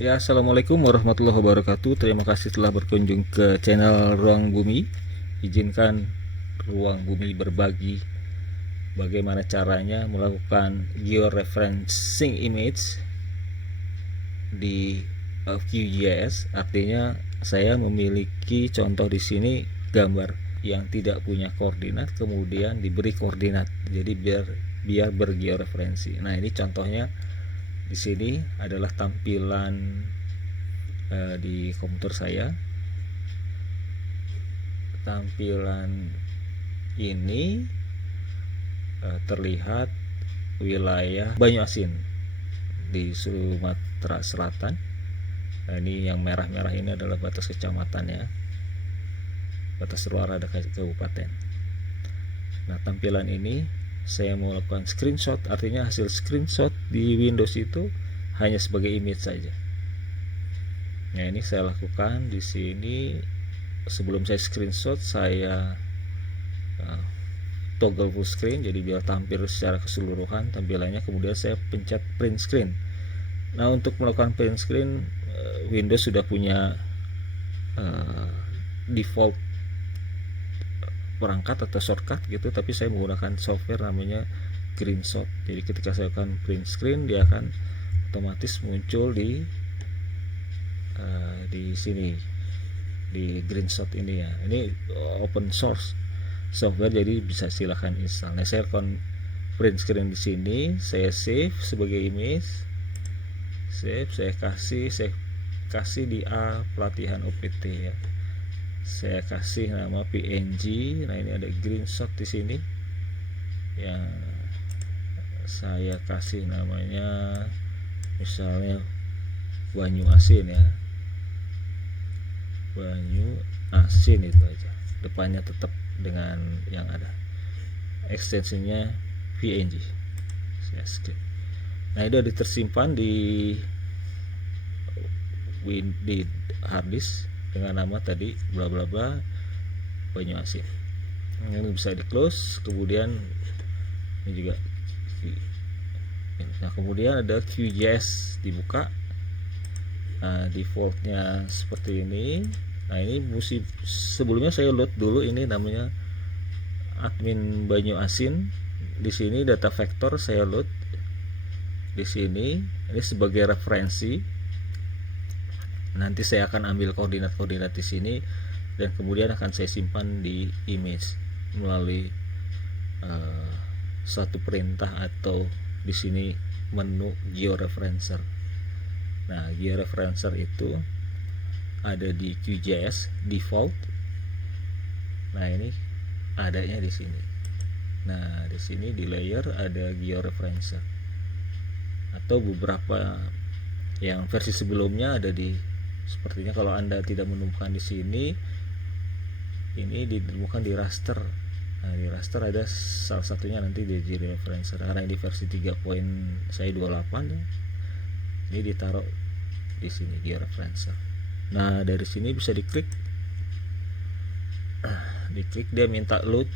Ya, assalamualaikum warahmatullahi wabarakatuh. Terima kasih telah berkunjung ke channel Ruang Bumi. Izinkan Ruang Bumi berbagi bagaimana caranya melakukan georeferencing image di QGIS. Artinya saya memiliki contoh di sini gambar yang tidak punya koordinat kemudian diberi koordinat. Jadi biar bergeoreferensi. Nah, ini contohnya di sini adalah tampilan di komputer saya. Tampilan ini terlihat wilayah Banyuasin di Sumatera Selatan. Nah, ini yang merah-merah ini adalah batas kecamatan ya. Batas luar ada kabupaten. Nah, tampilan ini saya melakukan screenshot, artinya hasil screenshot di Windows itu hanya sebagai image saja. Nah, ini saya lakukan di sini. Sebelum saya screenshot, saya toggle full screen, jadi biar tampil secara keseluruhan tampilannya. Kemudian saya pencet print screen. Nah, untuk melakukan print screen, Windows sudah punya default perangkat atau shortcut gitu, tapi saya menggunakan software namanya GreenShot. Jadi ketika saya akan print screen, dia akan otomatis muncul di sini di GreenShot ini ya. Ini open source software, jadi bisa silahkan install. Nah, saya akan print screen di sini, saya save sebagai image, saya kasih di A pelatihan OPT ya. Saya kasih nama PNG. Nah, ini ada GreenShot di sini yang saya kasih namanya misalnya Banyuasin ya. Banyuasin itu aja. Depannya tetap dengan yang ada. Ekstensinya PNG. Saya skip. Nah, itu sudah tersimpan di hard disk dengan nama tadi bla bla bla Banyuasin. Ini bisa di close. Kemudian ini juga, nah kemudian ada QGIS dibuka. Nah, defaultnya seperti ini. Nah, ini sebelumnya saya load dulu, ini namanya admin Banyuasin. Di sini data vektor saya load di sini. Ini sebagai referensi. Nanti saya akan ambil koordinat-koordinat di sini dan kemudian akan saya simpan di image melalui satu perintah atau di sini menu georeferencer. Nah, georeferencer itu ada di QGIS default. Nah, ini adanya di sini. Nah, di sini di layer ada georeferencer. Atau beberapa yang versi sebelumnya ada di, sepertinya kalau Anda tidak menemukan di sini, ini ditemukan di raster. Nah, di raster ada salah satunya nanti di georeferencer. Karena ini versi 3.28 ya. Ini ditaruh di sini georeferencer. Nah, dari sini bisa diklik. Diklik, dia minta load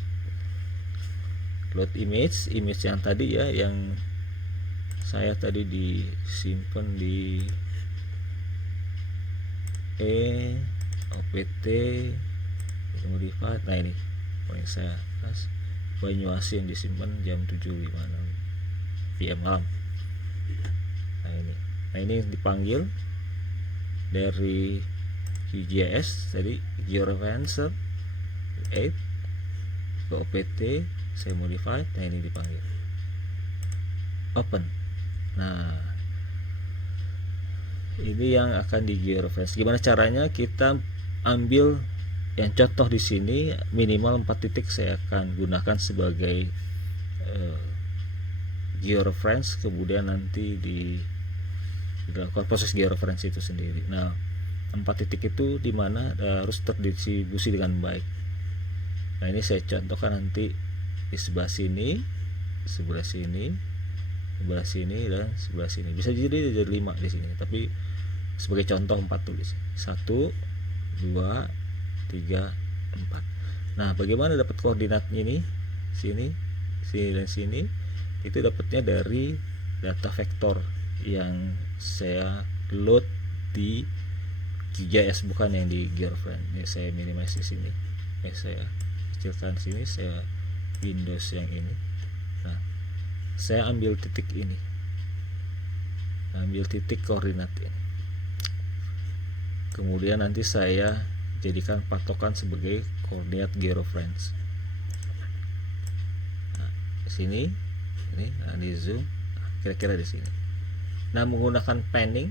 image yang tadi ya, yang saya tadi disimpan di OPT modified. Nah, ini yang saya Banyuasin disimpan jam 7.56 PM malam. Nah, ini dipanggil dari QGIS tadi georeferencer 8 ke OPT, saya modified. Nah, ini dipanggil open. Nah, ini yang akan di georeference. Gimana caranya? Kita ambil yang contoh di sini minimal 4 titik saya akan gunakan sebagai georeference, kemudian nanti dilakukan proses georeference itu sendiri. Nah, 4 titik itu dimana harus terdistribusi dengan baik. Nah, ini saya contohkan nanti di sebelah sini, sebelah sini, sebelah sini, dan sebelah sini. Bisa jadi 5 di sini, tapi sebagai contoh 4 tulis 1, 2, 3, 4. Nah, bagaimana dapat koordinat ini? Sini, sini, dan sini. Itu dapatnya dari data vektor yang saya load di QGIS, bukan yang di GeoReference. Ini saya minimize di sini, saya kecilkan sini, saya Windows yang ini. Nah, saya ambil titik ini, ambil titik koordinat ini, kemudian nanti saya jadikan patokan sebagai koordinat GeoReference. Nah, di sini ini, nah, di zoom kira-kira di sini. Nah, menggunakan panning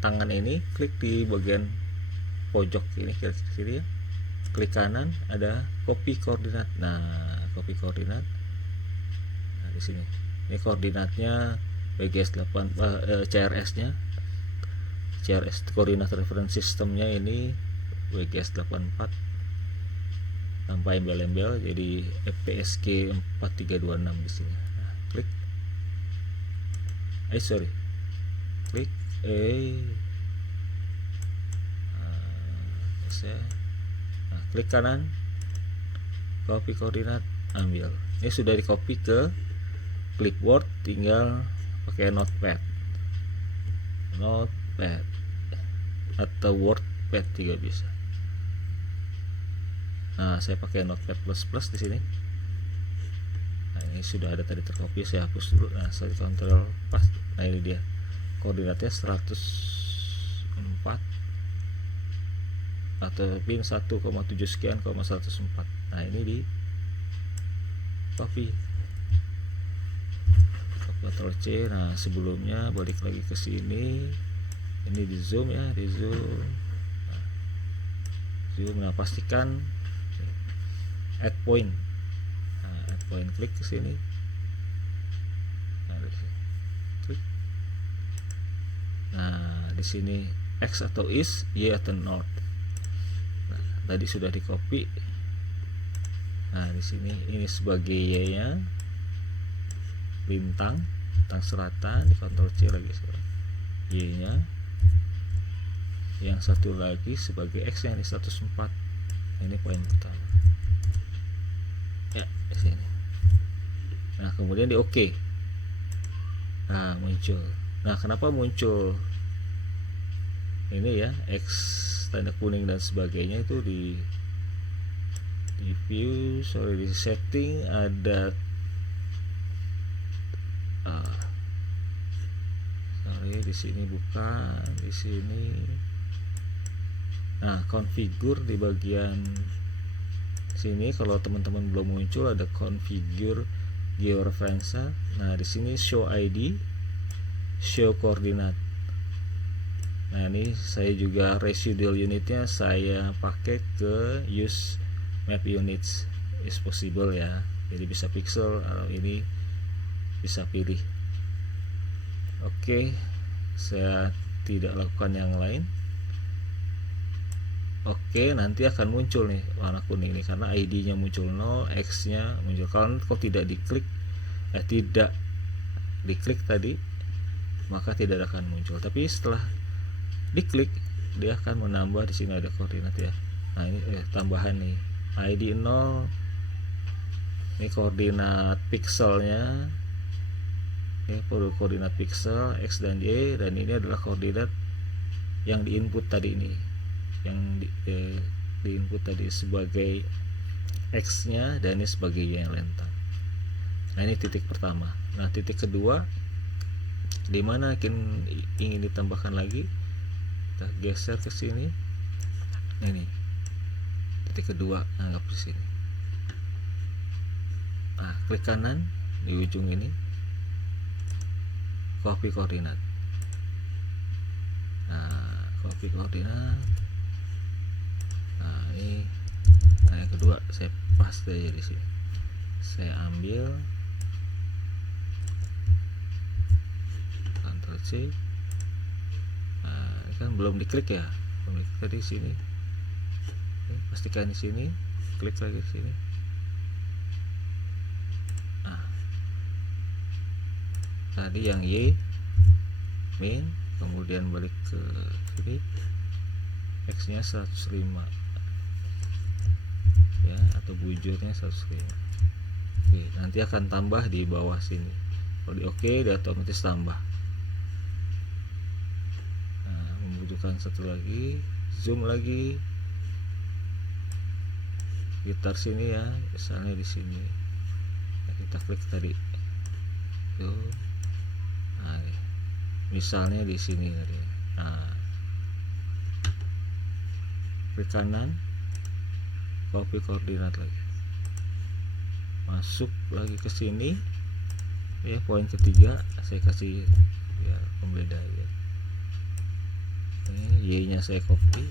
tangan ini, klik di bagian pojok ini kira-kira sini ya, klik kanan ada copy koordinat. Nah, copy koordinat. Nah, di sini ini koordinatnya WGS 8, CRS nya, CRS koordinat reference sistemnya ini WGS 84 tanpa embel-embel, jadi FPSK 4326 di sini. Nah, klik klik nah, klik kanan, copy koordinat, ambil. Ini sudah di copy ke clipboard, tinggal pakai notepad atau wordpad juga bisa. Nah, saya pakai notepad plus di sini. Nah, ini sudah ada tadi tercopy, saya hapus dulu. Nah, saya kontrol pas. Nah, ini dia koordinatnya 104 atau pin 1,7 sekian, 104. Nah, ini di copy, Ctrl C. Nah, sebelumnya balik lagi ke sini, ini di zoom ya, di zoom. Nah, pastikan add point. Nah, add point, klik ke sini. Nah, klik. Nah, di sini X atau east, Y atau north. Nah, tadi sudah di copy. Nah, di sini ini sebagai Y-nya, bintang selatan, di Ctrl C lagi sekarang. Y-nya, yang satu lagi sebagai X yang di 104. Ini poin pertama. Ya, di sini. Nah, kemudian di OK. Nah, muncul. Nah, kenapa muncul ini ya, X tanda kuning dan sebagainya itu di view, di setting ada di sini bukan, di sini. Nah, configure di bagian sini, kalau teman-teman belum muncul ada configure georeference. Nah, di sini show ID, show koordinat. Nah, ini saya juga residual unitnya saya pakai ke use map units is possible ya, jadi bisa pixel atau ini bisa pilih. Oke, saya tidak lakukan yang lain. Oke, nanti akan muncul nih warna kuning ini karena ID-nya muncul 0, X-nya muncul. Kalau tidak diklik, tidak diklik tadi, maka tidak akan muncul. Tapi setelah diklik, dia akan menambah. Di sini ada koordinat ya. Nah, ini tambahan nih, ID 0, ini koordinat pixelnya. Koordinat pixel X dan Y, dan ini adalah koordinat yang di input tadi ini, yang di input tadi sebagai X nya dan ini sebagai Y yang lentang. Nah, ini titik pertama. Nah, titik kedua di mana ingin ditambahkan lagi, kita geser ke sini. Nah, ini titik kedua, anggap di sini. Nah, klik kanan di ujung ini, copy koordinat. Nah, copy koordinat. Nah, ini yang kedua saya paste aja di sini. Saya ambil, Ctrl C. Nah, ini kan belum diklik ya, belum diklik tadi sini. Pastikan di sini, klik lagi di sini. Tadi yang Y min, kemudian balik ke sini, X nya 105 ya, atau bujurnya 105. Oke, nanti akan tambah di bawah sini. Kalau di OK, dia otomatis tambah. Nah, membutuhkan tekan satu lagi, zoom lagi, gitar sini ya, misalnya di sini. Nah, kita klik tadi tuh, nah, misalnya di sini tadi. Nah, klik kanan, copy koordinat lagi, masuk lagi ke sini ya, poin ketiga saya kasih ya pembeda ya. Y nya saya copy,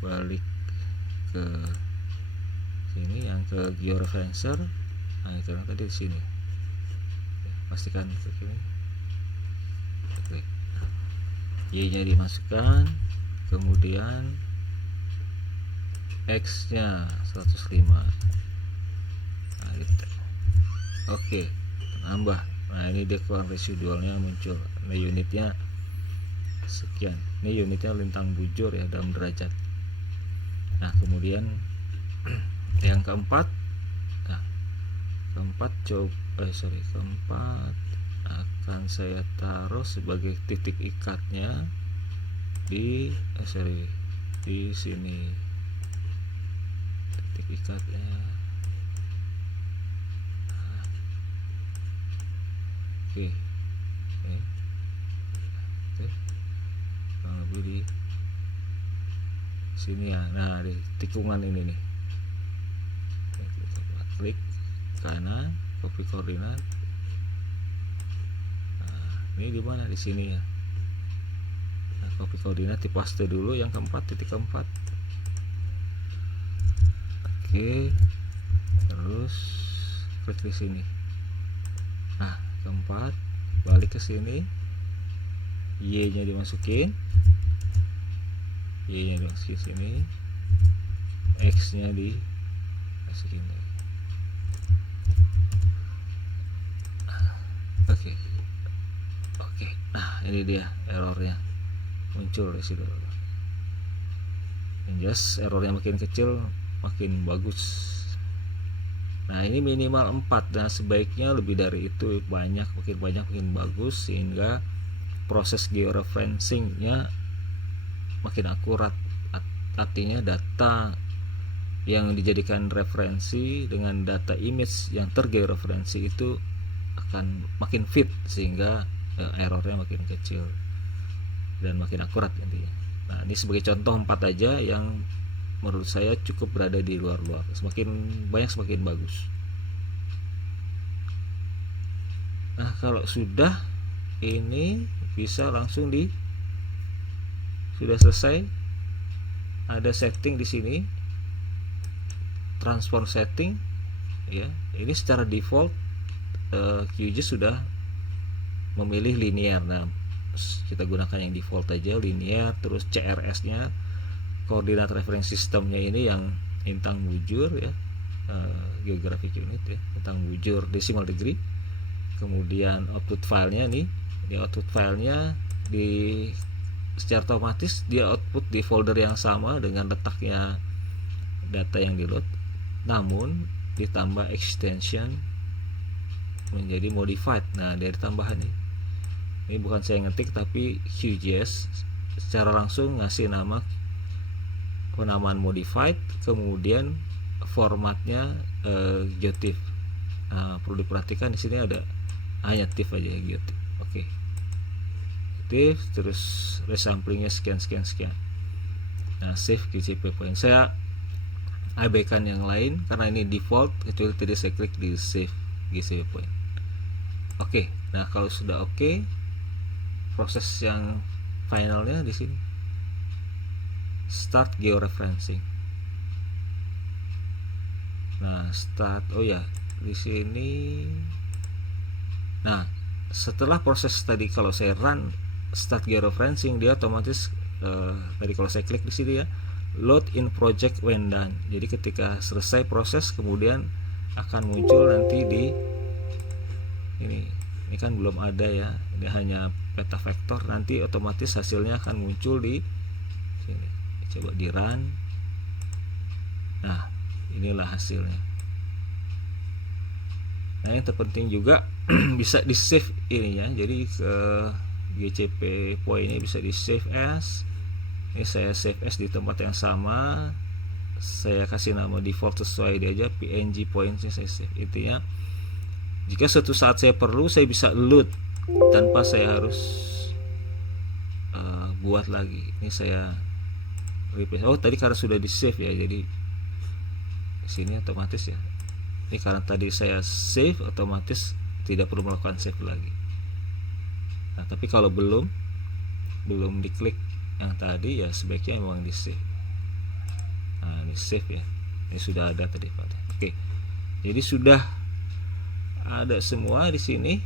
balik ke sini yang ke georeferencer. Nah, itu yang tadi di sini ya, pastikan klik ini, klik Y nya dimasukkan, kemudian X nya 105. Nah, gitu. Oke, nambah. Nah, ini dia keluar residualnya muncul. Nah, unitnya sekian. Ini unitnya lintang bujur ya, dalam derajat. Nah, kemudian yang keempat, nah, keempat akan saya taruh sebagai titik ikatnya di di sini, titik ikatnya. Oke, kurang lebih di sini ya. Nah, di tikungan ini nih, klik kanan, copy koordinat. Nah, ini di mana? Di sini ya. Nah, copy koordinat dipaste dulu yang keempat, titik keempat. Oke, terus klik di sini. Nah, keempat, balik ke sini, Y nya dimasukin, sini, X nya dimasukin. Oke. Nah, ini dia errornya muncul di situ. Yang jelas errornya makin kecil makin bagus. Nah, ini minimal 4, dan sebaiknya lebih dari itu, makin banyak makin bagus, sehingga proses georeferencingnya makin akurat. Artinya data yang dijadikan referensi dengan data image yang tergeoreferensi itu akan makin fit, sehingga errornya makin kecil dan makin akurat intinya. Nah, ini sebagai contoh 4 aja yang menurut saya cukup berada di luar-luar. Semakin banyak semakin bagus. Nah, kalau sudah ini bisa langsung sudah selesai. Ada setting di sini, transform setting ya. Ini secara default QGIS sudah memilih linear. Nah, kita gunakan yang default aja, linear. Terus CRS nya, koordinat reference sistemnya ini yang lintang bujur ya, geographic unit ya, lintang bujur decimal degree. Kemudian output filenya nih, di output filenya secara otomatis dia output di folder yang sama dengan letaknya data yang di load, namun ditambah extension menjadi modified. Nah, dari tambahan ini bukan saya ngetik, tapi QGIS secara langsung ngasih penamaan modified, kemudian formatnya GeoTIFF. Nah, perlu diperhatikan di sini ada hanya TIFF aja, GeoTIFF. Oke. TIFF, terus resamplingnya sekian. Nah, save GCP point. Saya abaikan yang lain karena ini default, kecuali tadi saya klik di save GCP point. Oke. Nah, kalau sudah oke, proses yang finalnya di sini. Start georeferencing. Nah, di sini. Nah, setelah proses tadi, kalau saya run start georeferencing, dia otomatis tadi kalau saya klik di sini ya, load in project when done. Jadi ketika selesai proses, kemudian akan muncul nanti di ini kan belum ada ya, ini hanya peta vektor. Nanti otomatis hasilnya akan muncul di sini. Coba di run. Nah, inilah hasilnya. Nah, yang terpenting juga bisa di save ini ya. Jadi GCP poinnya bisa di save as. Ini saya save as di tempat yang sama, saya kasih nama default sesuai dia aja, PNG pointsnya saya save. Intinya jika suatu saat saya perlu, saya bisa load tanpa saya harus buat lagi. Ini saya replace. Oh, tadi karena sudah di save ya, jadi sini otomatis ya. Ini karena tadi saya save, otomatis tidak perlu melakukan save lagi. Nah, tapi kalau belum diklik yang tadi ya, sebaiknya memang di save. Nah, ini save ya. Ini sudah ada tadi Pak. Oke. Jadi sudah ada semua di sini.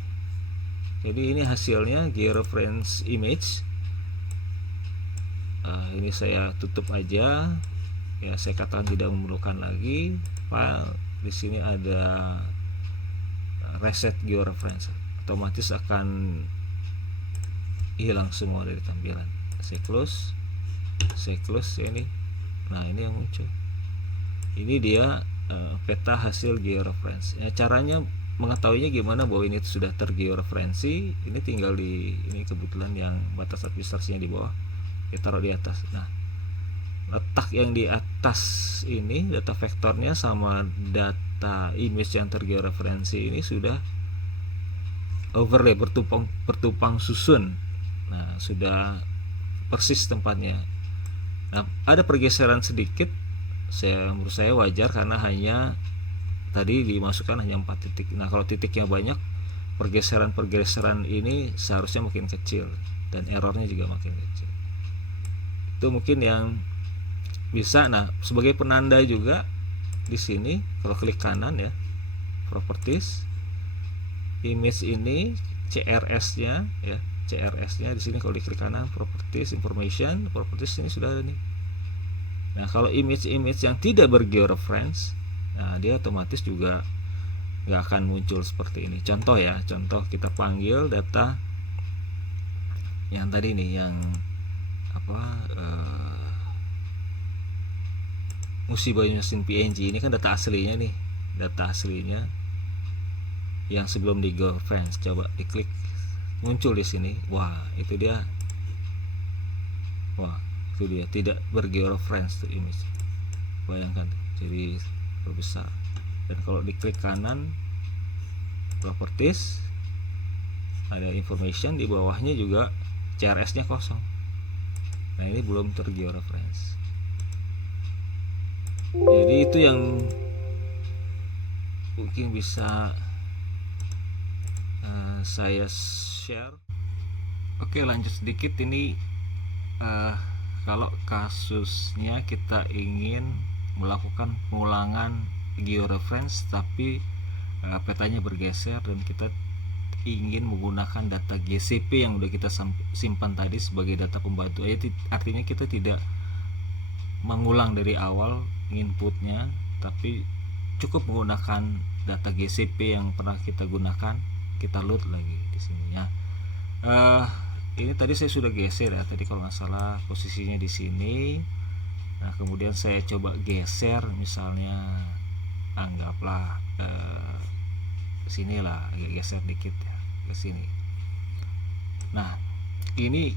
Jadi ini hasilnya georeference image. Ini saya tutup aja. Ya, saya katakan tidak memerlukan lagi file. Di sini ada reset georeference. Otomatis akan hilang semua dari tampilan. Saya close ya ini. Nah, ini yang muncul. Ini dia peta hasil georeference. Ya, caranya mengetahuinya gimana bahwa ini sudah tergeoreferensi? Ini tinggal ini kebetulan yang batas administrasinya di bawah, kita taruh di atas. Nah, letak yang di atas ini data vektornya sama data image yang tergeoreferensi ini sudah overlay, bertumpang susun. Nah, sudah persis tempatnya. Nah, ada pergeseran sedikit, menurut saya wajar karena hanya tadi dimasukkan hanya 4 titik. Nah, kalau titiknya banyak, pergeseran ini seharusnya makin kecil dan errornya juga makin kecil. Itu mungkin yang bisa. Nah, sebagai penanda juga di sini kalau klik kanan ya, properties, image ini CRS-nya ya, CRS-nya di sini kalau diklik kanan, properties, information, properties ini sudah ada nih. Nah, kalau image yang tidak bergeoreference, nah dia otomatis juga nggak akan muncul seperti ini. Contoh ya, contoh kita panggil data yang tadi nih, yang musibah mesin PNG ini kan data aslinya nih, data aslinya yang sebelum di georeference. Coba diklik, muncul di sini. Wah, itu dia tidak bergeoreference tuh image. Bayangkan, jadi besar. Dan kalau diklik kanan, properties, ada information, di bawahnya juga CRS-nya kosong. Nah, ini belum tergeoreference. Jadi itu yang mungkin bisa saya share. Oke, lanjut sedikit. Ini kalau kasusnya kita ingin melakukan pengulangan georeference tapi petanya bergeser dan kita ingin menggunakan data GCP yang udah kita simpan tadi sebagai data pembantu. Artinya kita tidak mengulang dari awal inputnya, tapi cukup menggunakan data GCP yang pernah kita gunakan, kita load lagi di sini ya. Ini tadi saya sudah geser ya, tadi kalau nggak salah posisinya di sini. Nah, kemudian saya coba geser, misalnya anggaplah sinilah, agak geser dikit ya ke sini. Nah, ini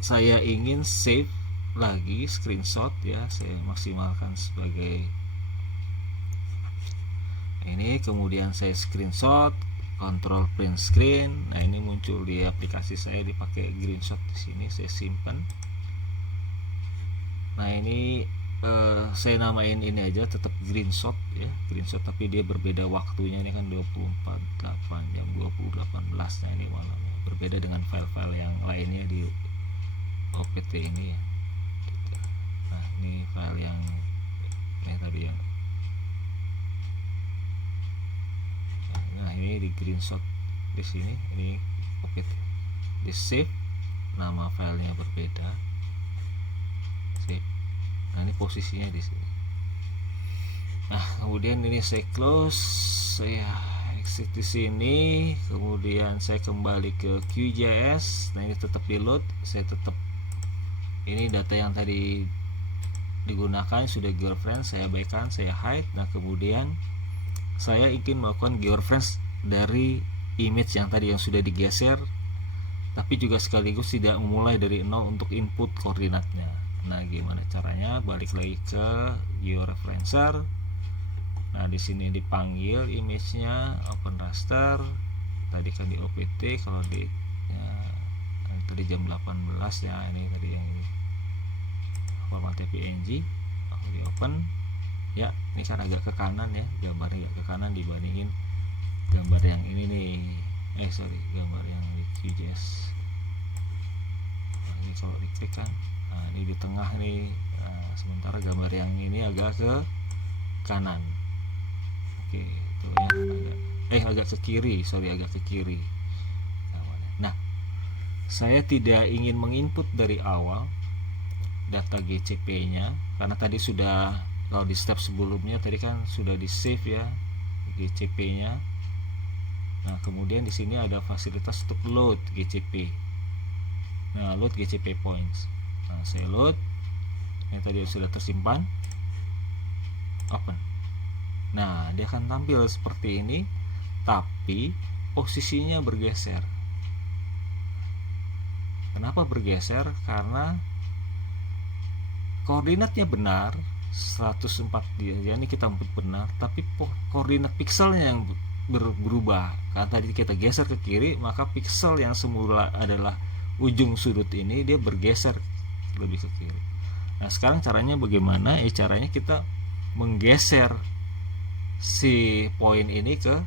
saya ingin save lagi screenshot ya, saya maksimalkan sebagai ini, kemudian saya screenshot, control print screen. Nah, ini muncul di aplikasi saya, dipakai screenshot di sini, saya simpan. Nah, ini saya namain ini aja, tetap screenshot ya, screenshot tapi dia berbeda waktunya. Ini kan 24/8 jam 2018. Nah, ini malam berbeda dengan file-file yang lainnya di OPT ini ya. Nah, ini file yang tadi yang nah, ini di screenshot di sini, ini OPT di save, nama filenya berbeda. Save. Nah, ini posisinya di sini. Nah, kemudian ini saya close, saya exit di sini, kemudian saya kembali ke QGIS. Nah, ini tetap di load, saya tetap ini data yang tadi digunakan sudah georeference, saya abaikan, saya hide. Nah, kemudian saya ingin melakukan georeference dari image yang tadi yang sudah digeser tapi juga sekaligus tidak memulai dari nol untuk input koordinatnya. Nah, gimana caranya? Balik lagi ke georeferencer. Nah, di sini dipanggil image-nya open raster. Tadi kan di OPT, kalau di ya, tadi jam 18 ya, ini tadi yang ini formatnya PNG. Di open ya, ini kan agak ke kanan ya, gambarnya agak ke kanan dibandingin gambar yang ini nih, gambar yang di QGIS. Nah, ini kalau diklik kan, nah ini di tengah nih. Nah, sementara gambar yang ini agak ke kanan. Oke, itu ya agak ke kiri, agak ke kiri. Nah, saya tidak ingin menginput dari awal data GCP-nya karena tadi sudah, kalau di step sebelumnya tadi kan sudah di save ya GCP-nya. Nah, kemudian di sini ada fasilitas untuk load GCP. Nah, load GCP points. Nah, saya load yang tadi sudah tersimpan, open. Nah, dia akan tampil seperti ini, tapi posisinya bergeser. Kenapa bergeser? Karena koordinatnya benar 104 dia, ini kita input benar, tapi koordinat pikselnya yang berubah. Karena tadi kita geser ke kiri, maka piksel yang semula adalah ujung sudut ini dia bergeser lebih ke kiri. Nah, sekarang caranya bagaimana? Caranya kita menggeser si poin ini ke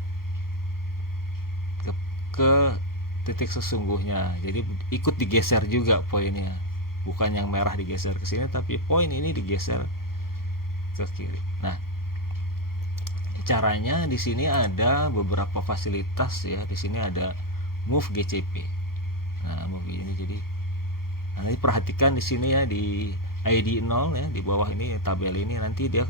titik sesungguhnya. Jadi ikut digeser juga poinnya. Bukan yang merah digeser ke sini, tapi poin ini digeser ke kiri. Nah, caranya di sini ada beberapa fasilitas ya. Di sini ada move GCP. Nah, move ini jadi nanti perhatikan di sini ya, di ID 0 ya, di bawah ini tabel ini nanti dia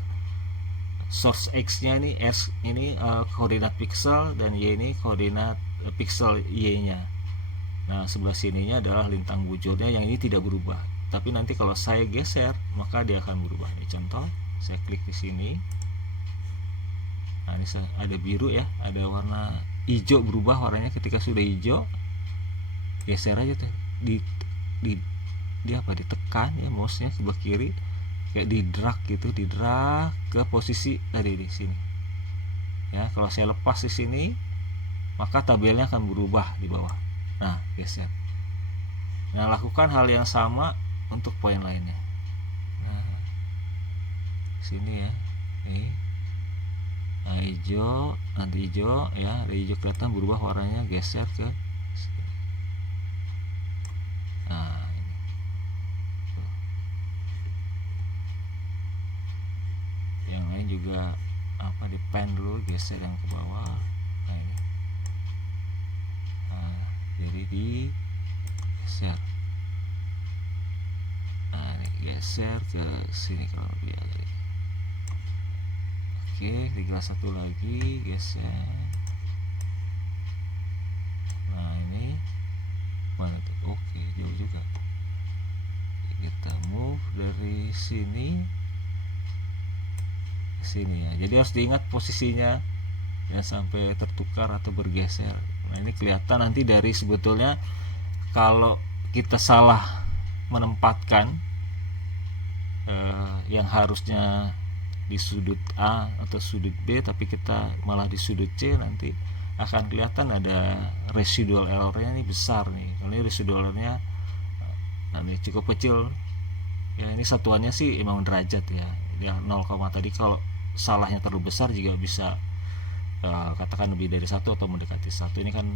source X-nya ini, S ini koordinat pixel, dan Y ini koordinat pixel Y-nya. Nah, sebelah sininya adalah lintang bujurnya, yang ini tidak berubah. Tapi nanti kalau saya geser, maka dia akan berubah. Ini contoh, saya klik di sini. Nah, ini ada biru ya, ada warna hijau berubah warnanya. Ketika sudah hijau, geser aja tuh. Ditekan ya mouse-nya sebelah kiri, kayak di drag gitu, di drag ke posisi tadi di sini. Ya, kalau saya lepas di sini, maka tabelnya akan berubah di bawah. Nah, geser. Nah, lakukan hal yang sama untuk poin lainnya. Nah, sini ya. Nih. Nah, hijau, nanti hijau ya, dari hijau kelihatan berubah warnanya, geser ke sini. Nah, ini. Tuh. Yang lain juga di pen dulu, geser yang ke bawah. Nah, ini. Nah, jadi digeser. Nah, ini geser ke sini kalau dia. Oke, tinggal satu lagi, geser. Nah, ini mana tuh? Oke, jauh juga. Kita move dari sini ke sini ya. Jadi harus diingat posisinya ya, sampai tertukar atau bergeser. Nah, ini kelihatan nanti dari sebetulnya kalau kita salah menempatkan yang harusnya di sudut A atau sudut B, tapi kita malah di sudut C, nanti akan kelihatan ada residual errornya ini besar nih. Kalau ini residual errornya ini cukup kecil ya, ini satuannya sih emang derajat ya, dia 0, tadi kalau salahnya terlalu besar juga bisa katakan lebih dari 1 atau mendekati 1. Ini kan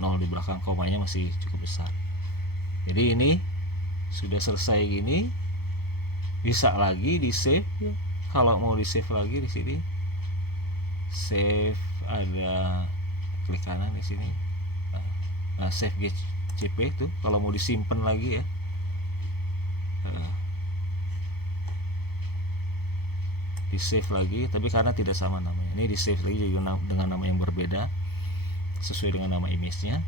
0 di belakang komanya masih cukup besar. Jadi ini sudah selesai gini, bisa lagi di save ya. Kalau mau di save lagi di sini, save, ada klik kanan di sini. Nah, save GCP itu kalau mau disimpan lagi ya. Di save lagi, tapi karena tidak sama namanya, ini di save lagi juga dengan nama yang berbeda sesuai dengan nama image-nya.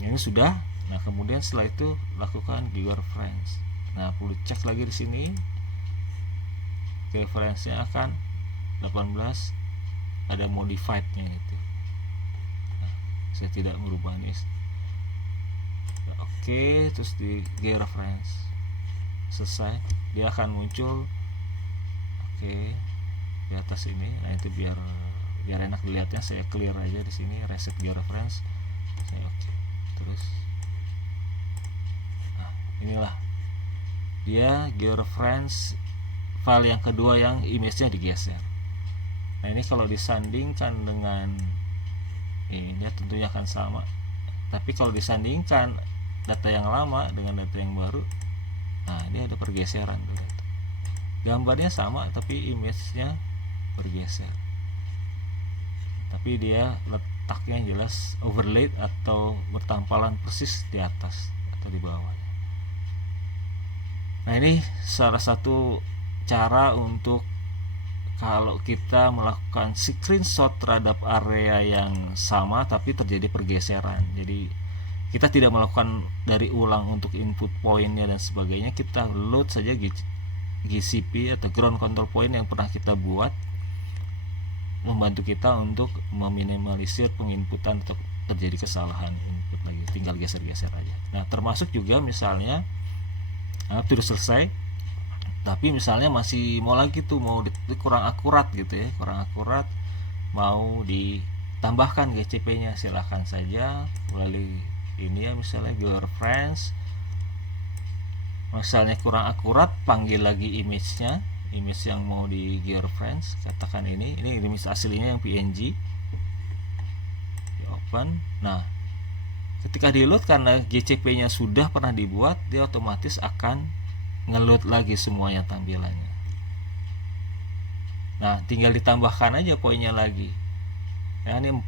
Ini sudah. Nah, kemudian setelah itu lakukan georeference. Nah, perlu cek lagi di sini. Referensinya akan 18, ada modified-nya itu. Nah, saya tidak merubah ini. Oke, terus di georeference selesai, dia akan muncul oke di atas ini. Nah itu biar enak dilihatnya, saya clear aja di sini, reset georeference, saya oke. Terus nah inilah dia georeference file yang kedua yang image-nya digeser. Nah ini kalau disandingkan dengan ini, dia tentunya akan sama, tapi kalau disandingkan data yang lama dengan data yang baru, nah ini ada pergeseran tuh. Gambarnya sama tapi image-nya bergeser, tapi dia letaknya jelas overlaid atau bertampalan persis di atas atau di bawah. Nah ini salah satu cara untuk kalau kita melakukan screenshot terhadap area yang sama tapi terjadi pergeseran. Jadi kita tidak melakukan dari ulang untuk input pointnya dan sebagainya, kita load saja GCP atau ground control point yang pernah kita buat, membantu kita untuk meminimalisir penginputan atau terjadi kesalahan input lagi, tinggal geser-geser aja. Nah termasuk juga misalnya sudah selesai tapi misalnya masih mau lagi tuh, mau kurang akurat gitu ya, kurang akurat, mau ditambahkan GCP nya, silahkan saja melalui ini ya, misalnya georeference. Misalnya kurang akurat, panggil lagi image-nya, image yang mau di georeference, katakan ini image aslinya yang PNG, di open. Nah ketika di load, karena GCP nya sudah pernah dibuat, dia otomatis akan ngeload lagi semuanya tampilannya. Nah tinggal ditambahkan aja poinnya lagi ya, ini 4,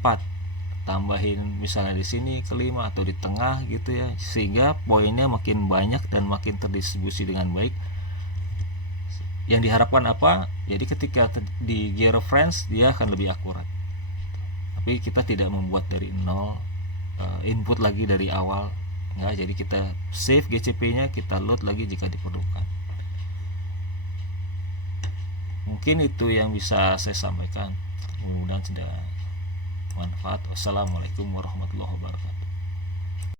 tambahin misalnya di sini ke 5 atau di tengah gitu ya, sehingga poinnya makin banyak dan makin terdistribusi dengan baik. Yang diharapkan apa? Jadi ketika di georeference dia akan lebih akurat, tapi kita tidak membuat dari nol, input lagi dari awal ya. Jadi kita save GCP nya, kita load lagi jika diperlukan. Mungkin itu yang bisa saya sampaikan, mudah-mudahan sudah manfaat. Wassalamualaikum warahmatullahi wabarakatuh.